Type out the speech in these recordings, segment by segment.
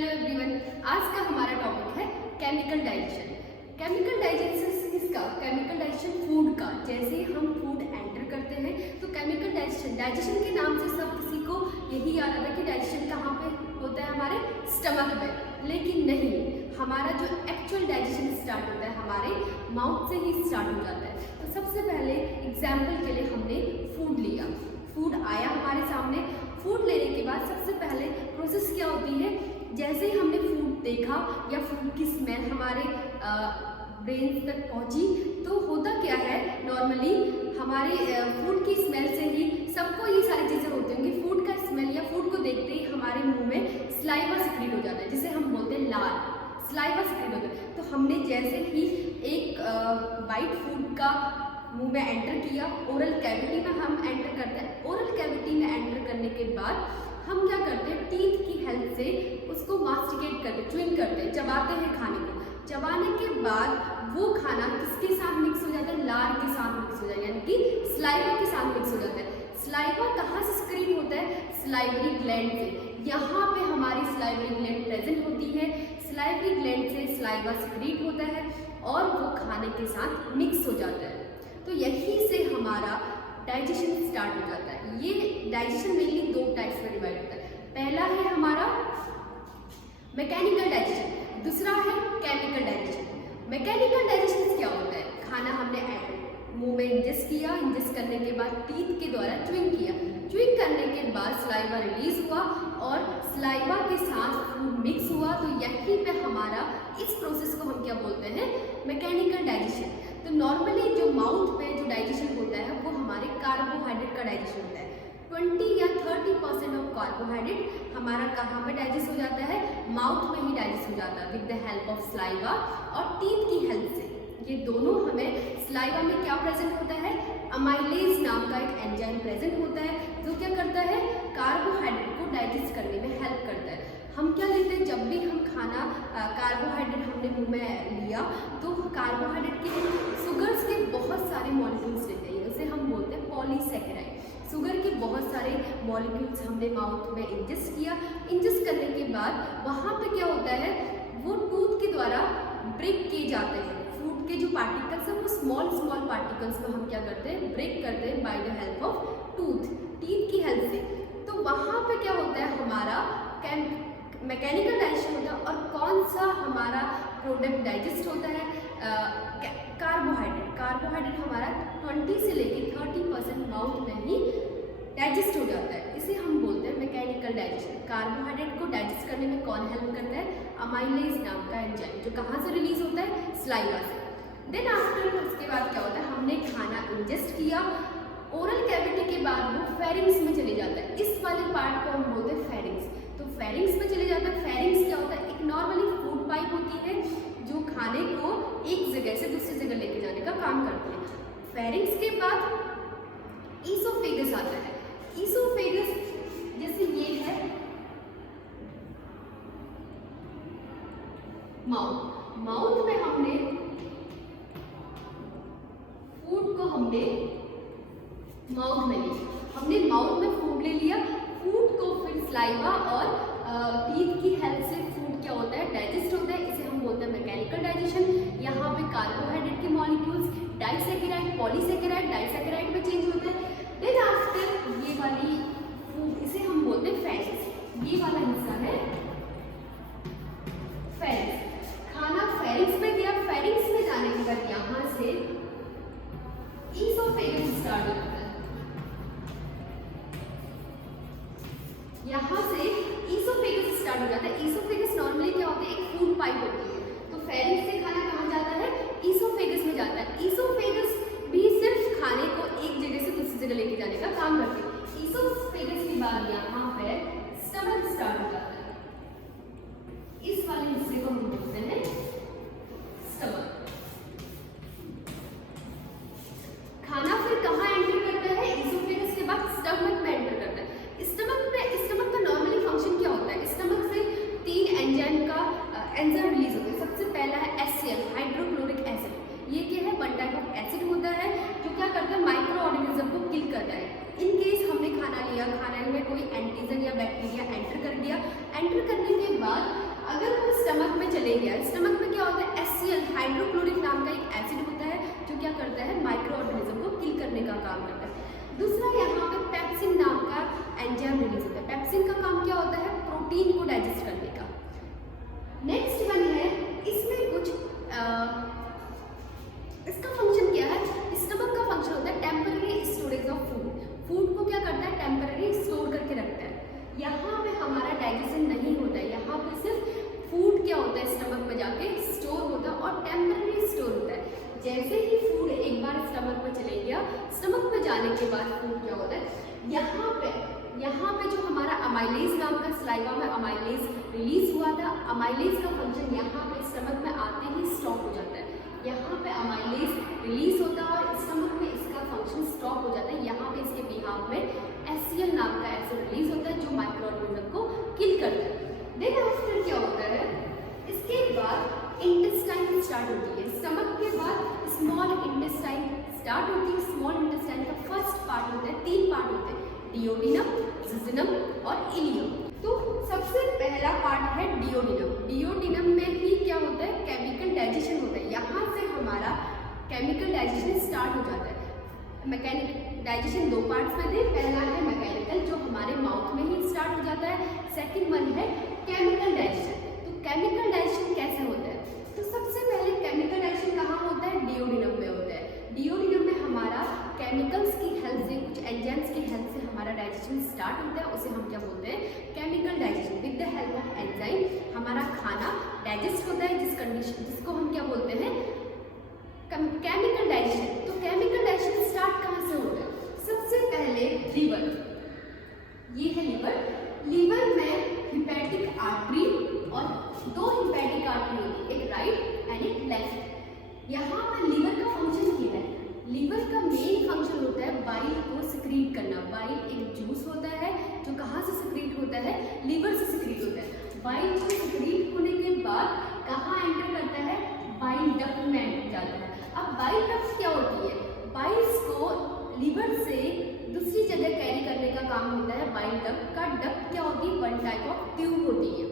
Hello everyone, आज का हमारा टॉपिक है केमिकल डाइजेशन। केमिकल डाइजेशन किसका? केमिकल डाइजेशन फूड का। जैसे हम फूड एंटर करते हैं तो केमिकल डाइजेशन के नाम से सब किसी को यही याद आता है कि डाइजेशन कहाँ पे होता है, हमारे स्टमक में। लेकिन नहीं, हमारा जो एक्चुअल डाइजेशन स्टार्ट होता है हमारे माउथ से ही स्टार्ट हो जाता है। तो सबसे पहले एग्जाम्पल के लिए हमने फूड लिया, फूड आया हमारे सामने। फूड लेने के बाद सबसे पहले प्रोसेस क्या होती है, जैसे ही हमने फूड देखा या फूड की स्मेल हमारे ब्रेन तक पहुंची, तो होता क्या है, नॉर्मली हमारे फूड की स्मेल से ही सबको ये सारी चीज़ें होती होंगी। फूड का स्मेल या फूड को देखते ही हमारे मुंह में स्लाइवा सिक्रीट हो जाता है, जिसे हम बोलते हैं लार। स्लाइवा सिक्रीट होता है। तो हमने जैसे ही एक बाइट फूड का मुंह में एंटर किया, ओरल कैविटी में हम एंटर करते हैं। ओरल कैविटी में एंटर करने के बाद हम क्या करते हैं, टीथ की हेल्प से उसको मास्टिकेट करते, च्युइंग करते हैं, चबाते हैं खाने को। चबाने के बाद वो खाना किसके साथ मिक्स हो जाता है, लार के साथ मिक्स हो जाता है, यानी कि स्लाइवा के साथ मिक्स हो जाता है। स्लाइवा कहाँ से सिक्रीट होता है? स्लाइवरी ग्लैंड से। यहाँ पे हमारी स्लाइवरी ग्लैंड प्रेजेंट होती है। स्लाइवरी ग्लैंड से स्लाइवा सिक्रीट होता है और वो खाने के साथ मिक्स हो जाता है। तो यहीं से हमारा डाइजेशन स्टार्ट हो जाता है। ये डाइजेशन मेनली दो टाइप्स में डिवाइड होता है। पहला है हमारा मैकेनिकल डाइजेशन, दूसरा है केमिकल डाइजेशन। मैकेनिकल डाइजेशन क्या होता है, खाना हमने मुंह में इंजेस्ट किया, इंजेस्ट करने के बाद टीथ के द्वारा च्युइंग किया, च्युइंग करने के बाद स्लाइवा रिलीज हुआ और स्लाइवा के साथ फूड मिक्स हुआ। तो यहीं पे हमारा इस प्रोसेस को हम क्या बोलते हैं, मैकेनिकल डाइजेशन। तो नॉर्मली जो माउथ पे जो डाइजेशन होता है वो हमारे कार्बोहाइड्रेट का डाइजेशन होता है। 20 या 30% ऑफ कार्बोहाइड्रेट हमारा कहाँ पे डाइजेस्ट हो जाता है, माउथ में ही डाइजेस्ट हो जाता है with the help of saliva और टीथ की हेल्प से। ये दोनों हमें स्लाइवा में क्या प्रेजेंट होता है, अमाइलेज नाम का एक एंजाइम प्रेजेंट होता है जो क्या करता है, कार्बोहाइड्रेट को डाइजेस्ट करने में हेल्प करता है। हम क्या लेते हैं, जब भी हम खाना कार्बोहाइड्रेट हमने मुंह में लिया तो कार्बोहाइड्रेट के शुगर्स के बहुत सारे मॉलिक्यूल्स लेते हैं, उसे हम बोलते हैं पॉलीसैकेराइड। शुगर के बहुत सारे मॉलिक्यूल्स हमने माउथ में इंजेस्ट किया। इंजेस्ट करने के बाद वहाँ पे क्या होता है, वो टूथ के द्वारा ब्रेक किए जाते हैं। फूड के जो पार्टिकल्स हैं वो स्मॉल पार्टिकल्स में हम क्या करते हैं, ब्रेक करते हैं by the help of tooth, teeth की हेल्प से। तो वहाँ पे क्या होता है, हमारा मैकेनिकल डाइजेशन होता है। और कौन सा हमारा प्रोडक्ट डाइजेस्ट होता है, कार्बोहाइड्रेट। कार्बोहाइड्रेट हमारा 20 से लेके 30% माउथ में ही डाइजेस्ट हो जाता है। इसे हम बोलते हैं मैकेनिकल डाइजेशन। कार्बोहाइड्रेट को डाइजेस्ट करने में कौन हेल्प करता है, अमाइलेज नाम का एंजाइम, जो कहाँ से रिलीज होता है, स्लाइवा से। देन आफ्टर उसके बाद क्या होता है, हमने खाना इंजेस्ट किया, ओरल कैविटी के बाद वो फेरिंग्स में चले जाता है। इस वाले पार्ट को हम बोलते हैं फेरिंग्स। तो फेरिंग्स में चले जाता है। फेरिंग्स क्या होता है, एक नॉर्मली फूड पाइप होती है जो खाने को एक जगह से दूसरी जगह लेके जाने का काम करती है। फेरिंग्स के बाद ईसोफेगस आता है। ईसोफेगस जैसे ये है माउथ, माउथ में हमने फूड को हमने माउथ में लिया, हमने माउथ में फूड ले लिया। फूड को फिर स्लाइवा और टीथ की हेल्प से फूड क्या होता है, डाइजेस्ट होता है। इसे हम बोलते हैं मैकेनिकल डाइजेशन। यहाँ पे कार्बोहाइड्रेट के मॉलिक्यूल्स डाइसैकेराइड, पॉलीसैकेराइड, डाइसैकेराइड में चेंज होते हैं। देन आफ्टर ये वाली फूड, इसे हम बोलते हैं फेरिंग्स। ये वाला हिस्सा है फेरिंग्स। खाना फेरिंग्स में गया, फेरिंग्स में जाने के बाद यहाँ से ईसोफेगस स्टार्ट होता है। यहाँ से ईसोफेगस स्टार्ट हो जाता है। ईसोफेगस नॉर्मली क्या होता है, एक फूड पाइप होती है। तो फेरिंग्स से खाना कहाँ जाता है, ईसोफेगस में जाता है। ईसोफेगस भी सिर्फ खाने को एक जगह से दूसरी जगह लेके जाने का काम करती है। ईसोफेगस के बाद यहाँ पे स्टमक स्टार्ट हो जाता है। इस वाले हिस्से को हम बोलते हैं स्टमक। खाना फिर कहाँ एंटर करता है, ईसोफेगस के बाद स्टमक में एंटर करता है। स्टमक का नॉर्मली फंक्शन क्या होता है, स्टमक से 3 एंजाइम रिलीज होता है। सबसे पहला है चलेंगे, स्टमक में क्या होता है, HCl हाइड्रोक्लोरिक नाम का एक एसिड होता है जो क्या करता है, माइक्रो ऑर्गेनिज्म को किल करने का काम करता है। दूसरा यहाँ पे पेप्सिन नाम का एंजाइम रिलीज होता है। पेप्सिन का काम क्या होता है, प्रोटीन को डाइजेस्ट करने का। नेक्स्ट वन है, इसमें कुछ इसका फंक्शन क्या है, स्टमक का फंक्शन होता है temporary storage of food. Food को क्या करता है, टेम्पररी स्टोर करके रखता है। यहाँ पे हमारा डाइजेशन नहीं होता है, यहाँ पे सिर्फ फूड क्या होता है, स्टमक में जाके स्टोर होता है और टेम्पररी स्टोर होता है। जैसे ही फूड एक बार स्टमक में चले गया, स्टमक में जाने के बाद फूड क्या होता है, यहाँ पे जो हमारा अमाइलेज नाम का सलाइवा में अमाइलेज रिलीज हुआ था, अमाइलेज का फंक्शन यहाँ पे स्टमक में आते ही स्टॉप हो जाता है। यहाँ पे अमाइलेज रिलीज होता है और स्टमक में इसका फंक्शन स्टॉप हो जाता है। यहाँ पे इसके बिहाफ में HCl नाम का एसिड रिलीज होता है जो माइक्रो ऑर्गेनिज्म को किल करता है। देन आफ्टर क्या होता है, इसके बाद इंटेस्टाइन स्टार्ट होती है। स्टमक के बाद स्मॉल इंटेस्टाइन स्टार्ट होती है। स्मॉल इंटेस्टाइन का फर्स्ट पार्ट होता है, 3 पार्ट होते हैं, डियोडिनम, जिज़नम और इलियम। तो सबसे पहला पार्ट है डियोडिनम। डियोडिनम में ही क्या होता है, केमिकल डाइजेशन होता है। यहाँ से हमारा केमिकल डाइजेशन स्टार्ट हो जाता है। मैकेनिकल डाइजेशन 2 पार्ट्स में थे, पहला है मैकेनिकल जो हमारे माउथ में ही स्टार्ट हो जाता है, सेकंड वन है केमिकल डाइजेशन। तो केमिकल डाइजेशन कैसे होता है, तो सबसे पहले केमिकल डाइजेशन कहाँ होता है, डियोडिनम में होता है। डियोडिनम में हमारा केमिकल्स की हेल्प से, कुछ एंजाइम्स की हेल्प से हमारा डाइजेशन स्टार्ट होता है, उसे हम क्या बोलते हैं, chemical digestion. With the help of enzyme हमारा खाना डाइजेस्ट होता है, जिसको हम क्या बोलते हैं, केमिकल डाइजेशन। तो केमिकल डाइजेशन स्टार्ट कहाँ से होता है, सबसे पहले लीवर, ये है लीवर। लीवर में हिपैटिक आर्टरी और 2 हिपैटिक आर्टरी होती है, एक राइट एंड एक लेफ्ट। यहाँ पर लीवर का फंक्शन क्या है, लीवर का मेन फंक्शन होता है बाइल को सिक्रीट करना। बाइल एक जूस होता है जो कहाँ से सिक्रीट होता है, लीवर से सिक्रीट होता है। बाइल को सिक्रीट होने के बाद कहाँ एंटर करता है, बाइल डक्ट में एंटर जाता है। अब बाइल डक्ट क्या होती है, बाइल्स को लीवर से दूसरी जगह कैरी करने का काम होता है बाइल डक्ट का। डक्ट क्या होती है, वन टाइप ऑफ ट्यूब होती है,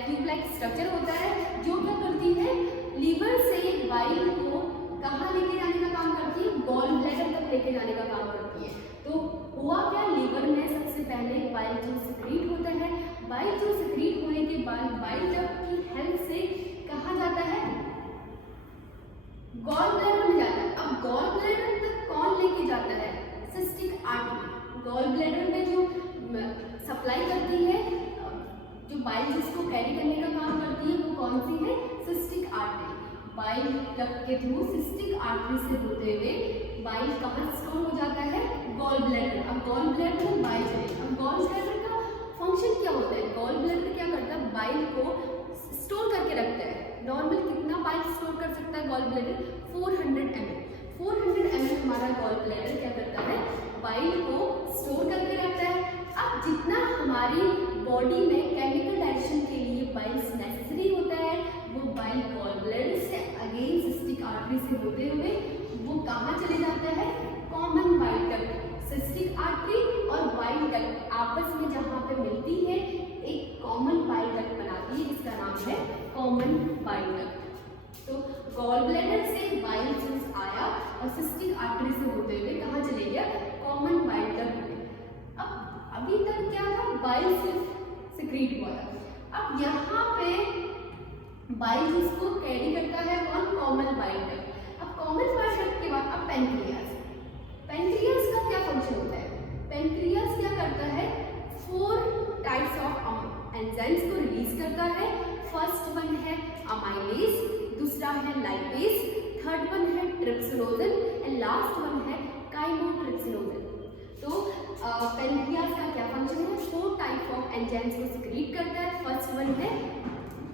ट्यूब लाइक स्ट्रक्चर होता है जो क्या करती है, लीवर से बाइल को कहाँ लेके जाने का काम करती है, गॉल ब्लैडर तक लेके जाने का काम करती है। तो हुआ क्या, लीवर में सबसे पहले बाइल जूस सिक्रीट होता है। बाइल जूस सिक्रीट होने के बाद बाइल डक्ट की हेल्प से कहाँ जाता है, गॉल ब्लैडर में जाता है। अब गॉल ब्लैडर तक कौन लेके जाता है, सिस्टिक आर्टरी। गॉल ब्लैडर में जो सप्लाई करती है, जो बाइल जूस को कैरी करने का काम करती है, वो कौन सी है, सिस्टिक आर्टरी। बाइल डक्ट के थ्रू सिस्टिक आर्टरी से होते हुए बाइल कहाँ स्टोर हो जाता है, गॉल ब्लैडर। अब गॉल ब्लैडर में बाइल चलेगी। अब गॉल ब्लैडर का फंक्शन क्या होता है, गॉल ब्लैडर क्या करता है, बाइल को स्टोर करके रखता है। नॉर्मल कितना बाइल स्टोर कर सकता है गॉल ब्लैडर, 400 ml। 400 ml हमारा गॉल ब्लैडर क्या करता है, बाइल को स्टोर करके रखता है। अब जितना हमारी बॉडी में केमिकल डाइजेशन के लिए बाइल्स नेसेसरी होता है, वो बाइल गॉल ब्लैडर से अगेन सिस्टिक आर्टरी से होते हुए वो कहाँ चले जाता है, common bile duct. Cystic artery और बाइल डक्ट आपस में जहाँ पे मिलती है, एक कॉमन बाइल डक्ट बनाती है, जिसका नाम है कॉमन बाइल डक्ट। तो गॉल ब्लैडर से बाइल जूस आया और सिस्टिक आर्टरी से होते हुए कहाँ चले गया, कॉमन बाइल डक्ट में। अब अभी तक क्या था, बाइल सिर्फ सिक्रीट हुआ था। अब यहाँ पे बाइल जूस को कैरी करता है कौन, कॉमन बाइल डक्ट। अब कॉमन बाइल डक्ट के बाद अब पेनक्रियाज। पेनक्रियाज का क्या फंक्शन होता है, पेनक्रियाज क्या करता है, 4 टाइप्स ऑफ एंजाइम्स को रिलीज करता है। फर्स्ट वन है अमाइलेज, दूसरा है लाइपेज, थर्ड वन है ट्रिप्सिनोजन एंड लास्ट वन है काइमोट्रिप्सिनोजन। तो पेनक्रियाज का क्या फंक्शन है, 4 टाइप ऑफ एंजाइम्स को सिक्रीट करता है। फर्स्ट वन है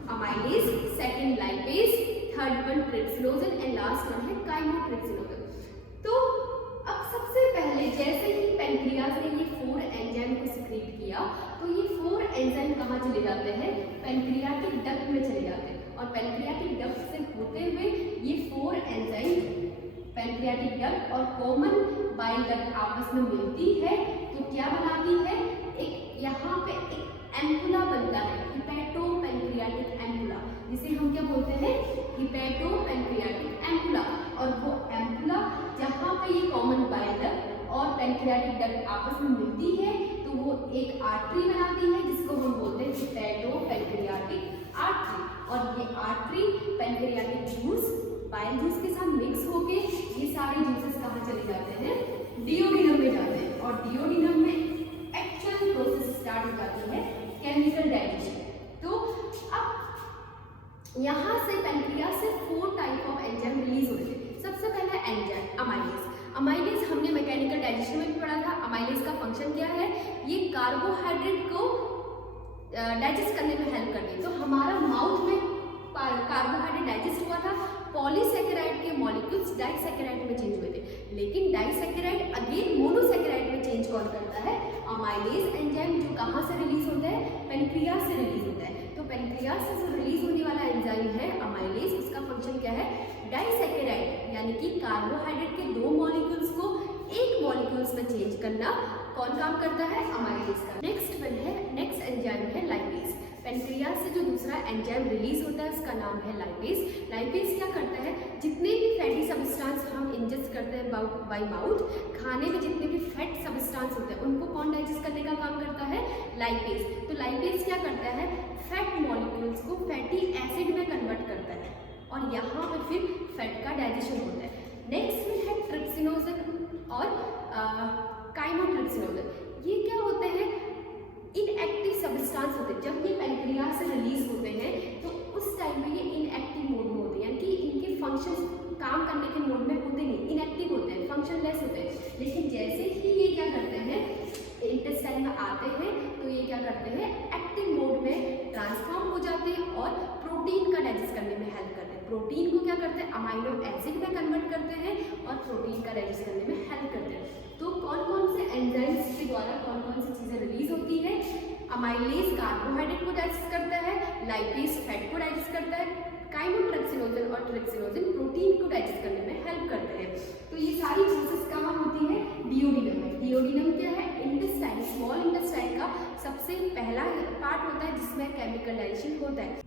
amylase, second lipase, third one trypsinogen and last one है काइमोट्रिप्सिनोजन। तो अब सबसे पहले जैसे ही पेनक्रियाज ने ये 4 एंजाइम को सिक्रीट किया, तो ये 4 एंजाइम कहाँ चले जाते हैं, पेनक्रियाटिक डक्ट में चले जाते हैं। और पेनक्रियाटिक डक्ट से होते हुए ये 4 एंजाइम पेनक्रियाटिक डक्ट और कॉमन बाइल डक्ट आपस में मिलती है, तो क्या बनाती है, एक यहाँ पे एक एम्पुला बनता है, हिपैटो पेनक्रियाटिक एम्पुला, जिसे हम हिपैटोपैंक्रियाटिक एम्पुला, और वो एम्पुला जहाँ पे ये कॉमन बाइल डक्ट और पैंक्रियाटिक डक्ट आपस में मिलती है तो वो एक आर्टरी बनाती है जिसको हम बोलते हैं हिपैटोपैंक्रियाटिक आर्टरी। और ये artery pancreatic juice bile juice के साथ मिक्स होके ये सारे जूसेस कहाँ चले जाते हैं, डिओडिनम में जाते हैं, और डिओडिनम में एक्चुअल प्रोसेस स्टार्ट हो जाती है केमिकल डाइजेशन। तो अब यहाँ से पैंक्रियास से 4 टाइप ऑफ एंजाइम रिलीज होते हैं। सबसे पहला एंजाइम अमाइलेज। अमाइलेज हमने मैकेनिकल डाइजेशन में भी पढ़ा था। अमाइलेज का फंक्शन क्या है, ये कार्बोहाइड्रेट को डाइजेस्ट करने में हेल्प करती है। तो हमारा माउथ में कार्बोहाइड्रेट डाइजेस्ट हुआ था, पॉलीसैकेराइड के मॉलिक्यूल्स डाइसैकेराइड में चेंज हुए थे, लेकिन डाइसैकेराइड अगेन मोनोसैकेराइड में चेंज कौन करता है, अमाइलेज एंजाइम, जो कहाँ से रिलीज होता है, पैंक्रियास से रिलीज होता है। तो पैंक्रियास से जो रिलीज होने वाला एंजाइम है अमाइलेज, उसका फंक्शन क्या है, डाइसैकेराइड यानी कि कार्बोहाइड्रेट के 2 मॉलिक्यूल्स को 1 मॉलिक्यूल्स में चेंज करना कौन काम करता है, अमाइलेज का। नेक्स्ट एंजाइम है लाइपेज। पैंक्रियास से जो दूसरा एंजाइम रिलीज होता है उसका नाम है लाइपेज। लाइपेज क्या करता है, जितने भी फैटी सब्सटेंस हम इंजेस्ट करते हैं बाय माउथ, खाने में जितने भी फैट सब्सटेंस होते हैं उनको कौन डाइजेस्ट करने का काम करता है, लाइपेज। तो लाइपेज क्या करता है, फैट मॉलिक्यूल्स को फैटी एसिड में कन्वर्ट करता है और यहाँ पे फिर फैट का डाइजेशन होता है। नेक्स्ट में है ट्रिप्सिनोजन और काइमोट्रिप्सिनोजन। ये क्या होते हैं, इनएक्टिव सब्सटेंस होते हैं। जब ये पैंक्रियास से रिलीज होते हैं तो उस टाइम में ये इनएक्टिव मोड में होते हैं, यानी कि इनके फंक्शंस काम करने के मोड में होते नहीं, इनएक्टिव होते हैं, फंक्शनलेस होते हैं। लेकिन जैसे ही ये क्या करते हैं, इंटेस्टाइन में आते हैं तो ये क्या करते हैं, एक्टिव मोड में ट्रांसफॉर्म हो जाते हैं और प्रोटीन का डाइजेस्ट करने में हेल्प करते हैं। प्रोटीन को क्या करते हैं, अमाइनो एसिड में कन्वर्ट करते हैं और प्रोटीन का डाइजेस्ट करने में हेल्प करते हैं। तो कौन कौन से एंजाइम्स के द्वारा कौन कौन सी चीज़ें रिलीज होती है, अमाइलेज कार्बोहाइड्रेट को डाइजेस्ट करता है, लाइपेज फैट को डाइजेस्ट करता है, काइमोट्रिप्सिनोजन और ट्रिप्सिनोजन प्रोटीन को डाइजेस्ट करने में हेल्प करते हैं। तो ये सारी प्रोसेस कहाँ होती है, डिओडिनम में। डिओडिनम क्या है, इंटेस्टाइन, स्मॉल इंटेस्टाइन का सबसे पहला पार्ट होता है जिसमें केमिकल डाइजेशन होता है।